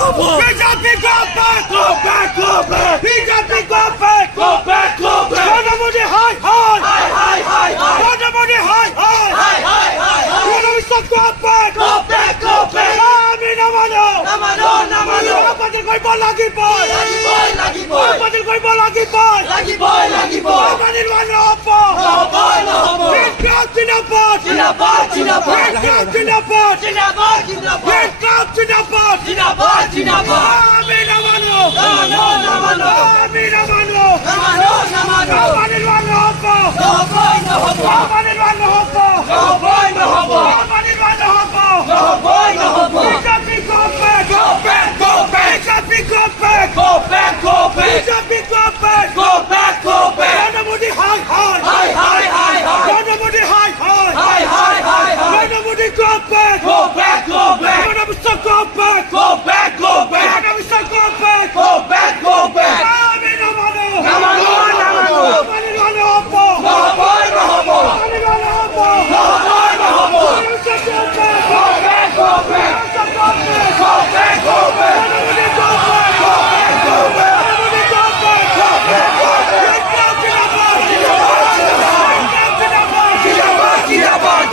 হবো BJP go back go back go back BJP go back go back go back জনমনে হাই হাই হাই হাই হাই হাই জনমনে হাই হাই হাই হাই হাই হাই জনমিস্তার go back go back go back আমি নামানো নামানো বাতিল কইব লাগিব লাগিব বাতিল কইব লাগিব লাগিব বাতিল মানে হব নহব জিন্দাবাদ জিন্দাবাদ জিন্দাবাদ জিন্দাবাদ জিন্দাবাদ জিন্দাবাদ জিন্দাবাদ জিন্দাবাদ জিন্দাবাদ আমি নামানো নামানো আমি নামানো নামানো বাতিল মানে হব নহব বাতিল মানে হব নহব বাতিল মানে হব নহব BJP go back go back go back BJP go back go back go back BJP go back go back go back জনমনে হাই হাই হাই হাই হাই হাই জনমনে হাই হাই হাই হাই হাই হাই জনমনে go back go back go back জনমিস্তার go back go back go back জনমিস্তার go back go back go back আমি নামানো নামানো বাতিল মানে হব নহব নহব বাতিল মানে হব নহব go back go back go back go back go back go back জিন্দাবাদ জিন্দাবাদ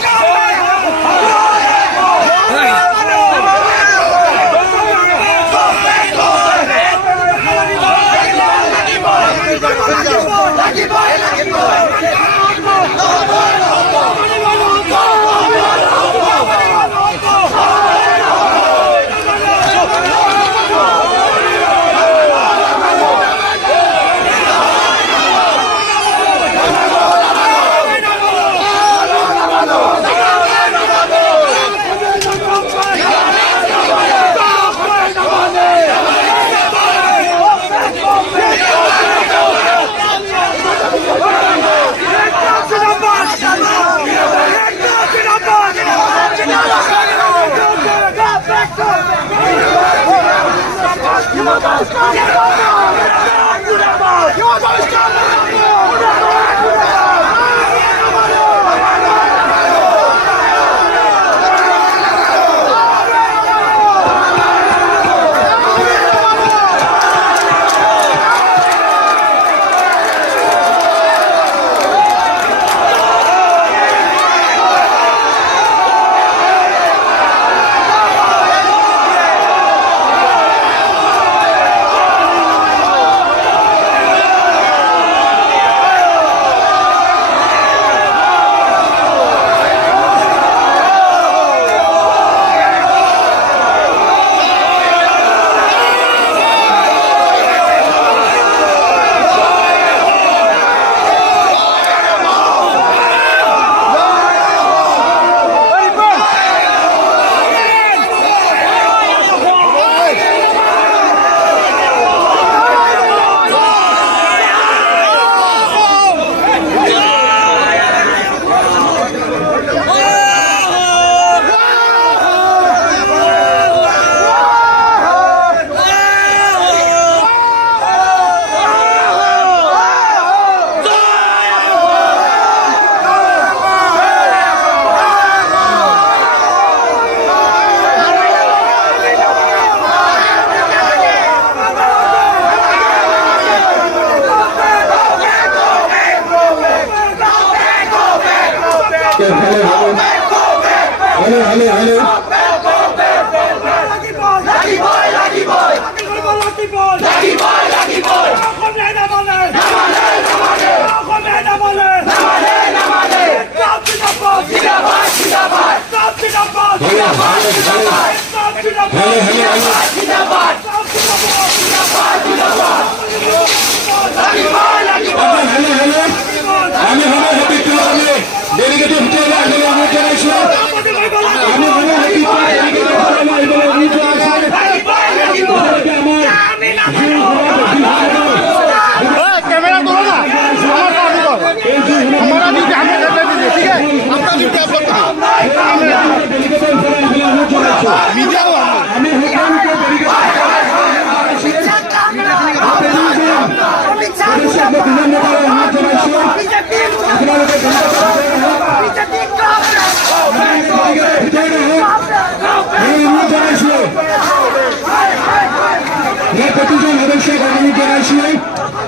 জানাইছি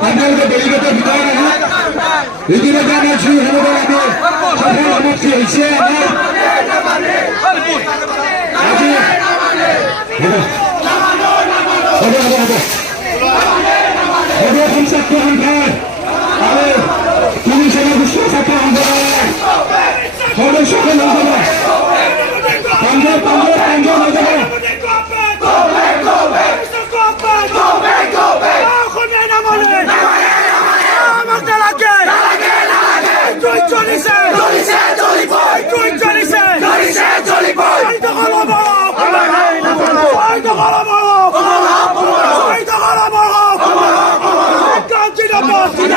আপনাদের ডেলিগেটের ভিতরে এদিকে জানাইছি আমাদের আগে সফল আমাকে হয়েছে পুলিশ এবং ছাত্র আন্দোলন সকল সকল আন্দোলন পাঞ্জাব পাঞ্জাব পাঞ্জাব আন্দোলন Don't